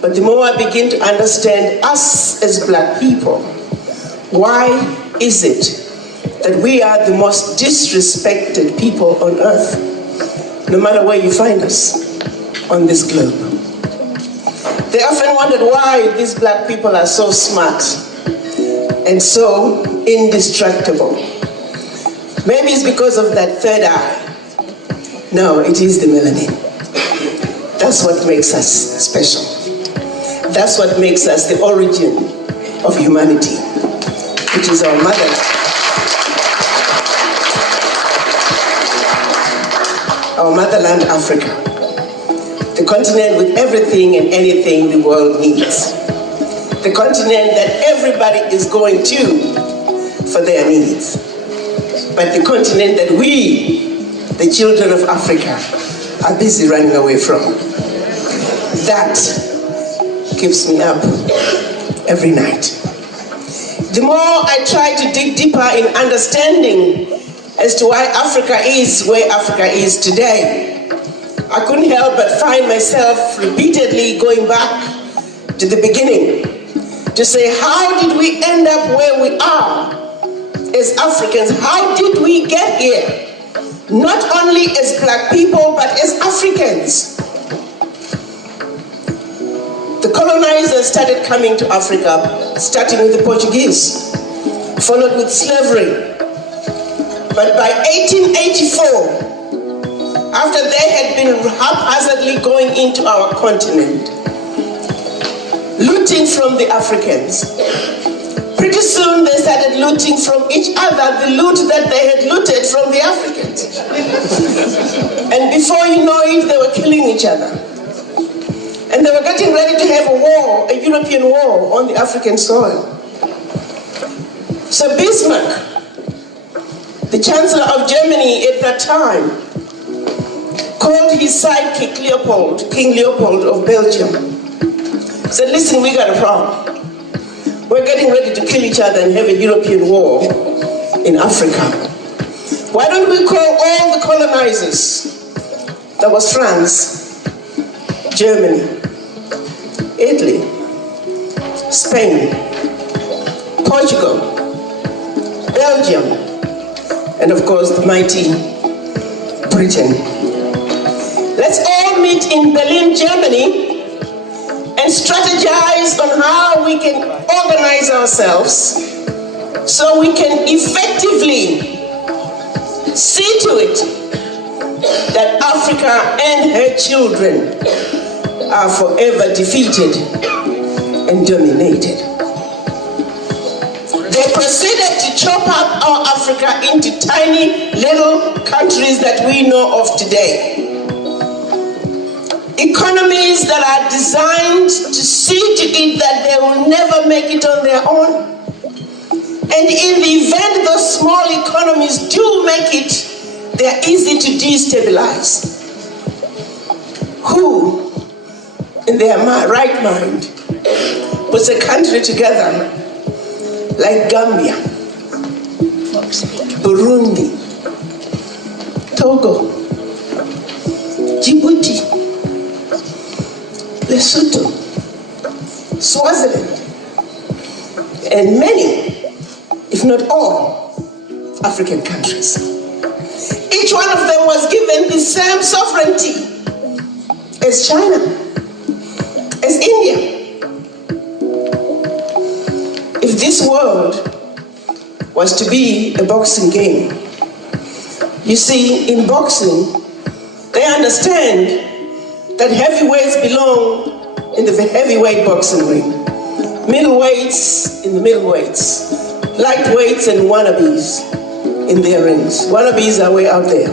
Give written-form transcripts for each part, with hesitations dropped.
But the more I begin to understand us as black people, why is it that we are the most disrespected people on earth, no matter where you find us on this globe? They often wondered why these black people are so smart and so indestructible. Maybe it's because of that third eye. No, it is the melanin. That's what makes us special. That's what makes us the origin of humanity, which is our mother. Our motherland, Africa. The continent with everything and anything the world needs. The continent that everybody is going to for their needs. But the continent that we, the children of Africa, are busy running away from. That keeps me up every night. The more I try to dig deeper in understanding as to why Africa is where Africa is today, I couldn't help but find myself repeatedly going back to the beginning to say, how did we end up where we are as Africans? How did we get here? Not only as black people, but as Africans. The colonizers started coming to Africa, starting with the Portuguese, followed with slavery. But by 1884, after they had been haphazardly going into our continent, looting from the Africans, pretty soon they started looting from each other the loot that they had looted from the Africans. And before you know it, they were killing each other. And they were getting ready to have a war, a European war on the African soil. So Bismarck, the Chancellor of Germany at that time, called his sidekick Leopold, King Leopold of Belgium, said, listen, we got a problem. We're getting ready to kill each other and have a European war in Africa. Why don't we call all the colonizers? That was France, Germany, Italy, Spain, Portugal, Belgium, and of course the mighty Britain. Let's all meet in Berlin, Germany, and strategize on how we can organize ourselves so we can effectively see to it that Africa and her children are forever defeated and dominated. They proceeded to chop up our Africa into tiny little countries that we know of today. Economies that are designed to see to it that they will never make it on their own. And in the event those small economies do make it, they're easy to destabilize. Who, in their right mind, puts a country together like Gambia, Burundi, Togo, Djibouti, Lesotho, Swaziland, and many, if not all, African countries. Each one of them was given the same sovereignty as China, as India. If this world was to be a boxing game, you see, in boxing, they understand that heavyweights belong in the heavyweight boxing ring, middleweights in the middleweights, lightweights and wannabes in their rings. Wannabes are way out there.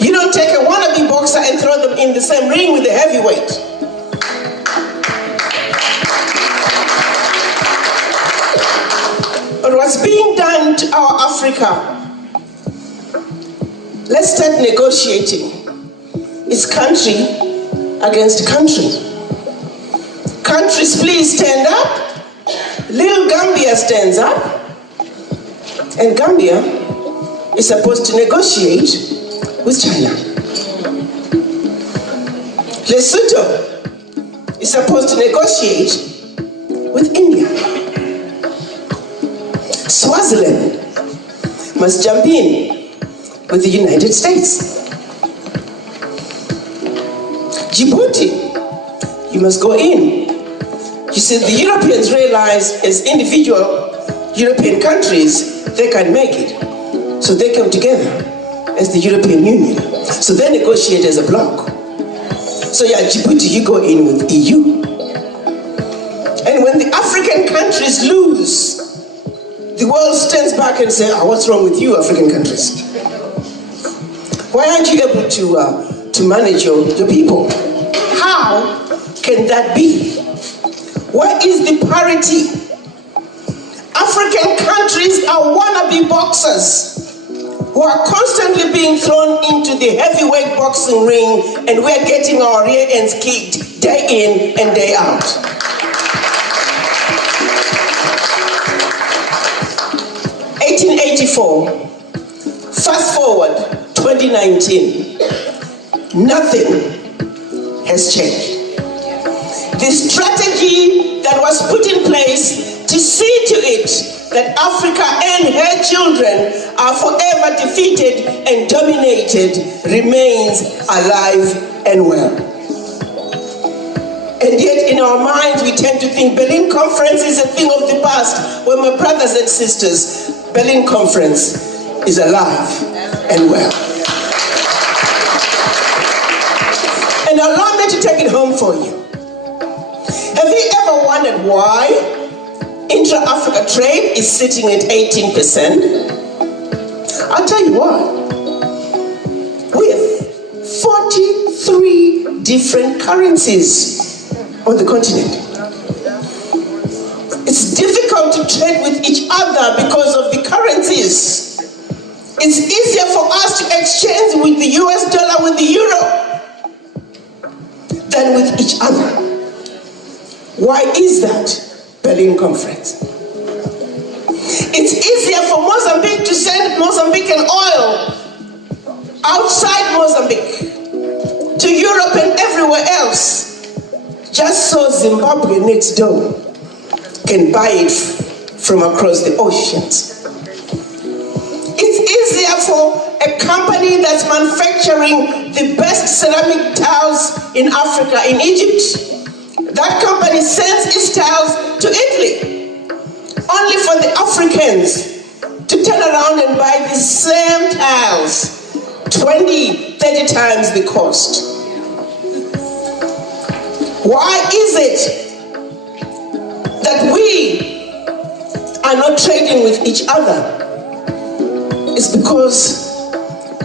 You don't take a wannabe boxer and throw them in the same ring with the heavyweight. But what's being done to our Africa, let's start negotiating. It's country against country. Countries, please stand up. Little Gambia stands up. And Gambia is supposed to negotiate with China. Lesotho is is supposed to negotiate with India. Swaziland must jump in with the United States. Djibouti, you must go in. You see, the Europeans realized as individual European countries, they can make it. So they come together as the European Union. So they negotiate as a bloc. So yeah, Djibouti, you go in with EU. And when the African countries lose, the world stands back and says, what's wrong with you, African countries? Why aren't you able to manage your people? How can that be? Where is the parity? African countries are wannabe boxers who are constantly being thrown into the heavyweight boxing ring, and we're getting our rear ends kicked day in and day out. (1884), fast forward 2019, nothing has changed. The strategy that was put in place to see to it that Africa and her children are forever defeated and dominated remains alive and well. And yet in our minds we tend to think Berlin Conference is a thing of the past. Well, my brothers and sisters, Berlin Conference is alive and well. And allow me to take it home for you. Have you ever wondered why intra-Africa trade is sitting at 18%? I'll tell you why. With 43 different currencies on the continent. It's difficult to trade with each other because of the currencies. It's easier for us to exchange with the US dollar, with the euro, than with each other. Why is that? Berlin Conference. It's easier for Mozambique to send Mozambican oil outside Mozambique to Europe and everywhere else, just so Zimbabwe next door can buy it from across the oceans. It's easier for a company that's manufacturing the best ceramic tiles in Africa, in Egypt. That company sends its tiles to Italy, only for the Africans to turn around and buy the same tiles, 20, 30 times the cost. Why is it that we are not trading with each other? It's because,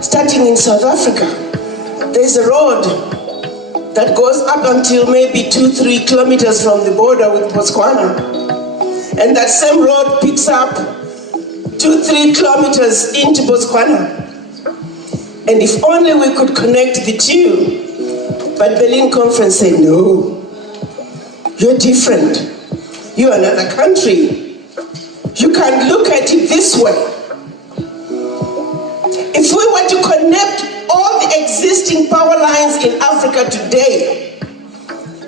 starting in South Africa, there's a road that goes up until maybe 2-3 kilometers from the border with Botswana. And that same road picks up 2-3 kilometers into Botswana. And if only we could connect the two. But Berlin Conference said, no, you're different. You're another country. You can't look at it this way. If we were to connect all the existing power lines in Africa today,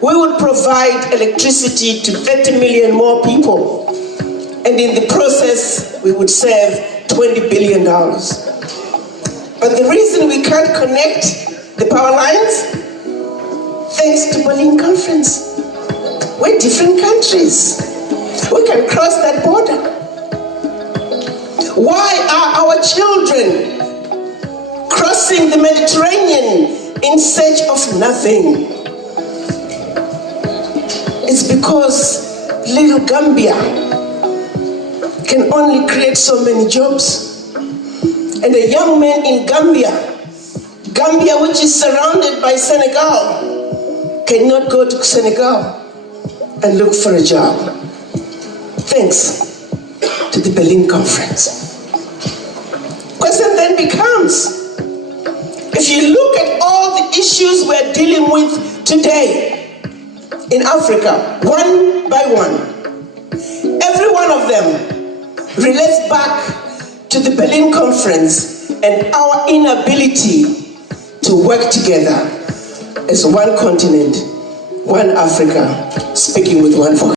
we would provide electricity to 30 million more people. And in the process, we would save $20 billion. But the reason we can't connect the power lines, thanks to Berlin Conference. We're different countries. We can cross that border. Why are our children crossing the Mediterranean in search of nothing? It's because little Gambia can only create so many jobs. And a young man in Gambia, which is surrounded by Senegal, cannot go to Senegal and look for a job. Thanks to the Berlin Conference. Question then becomes, if you look at all the issues we're dealing with today in Africa, one by one, every one of them relates back to the Berlin Conference and our inability to work together as one continent one Africa, speaking with one voice.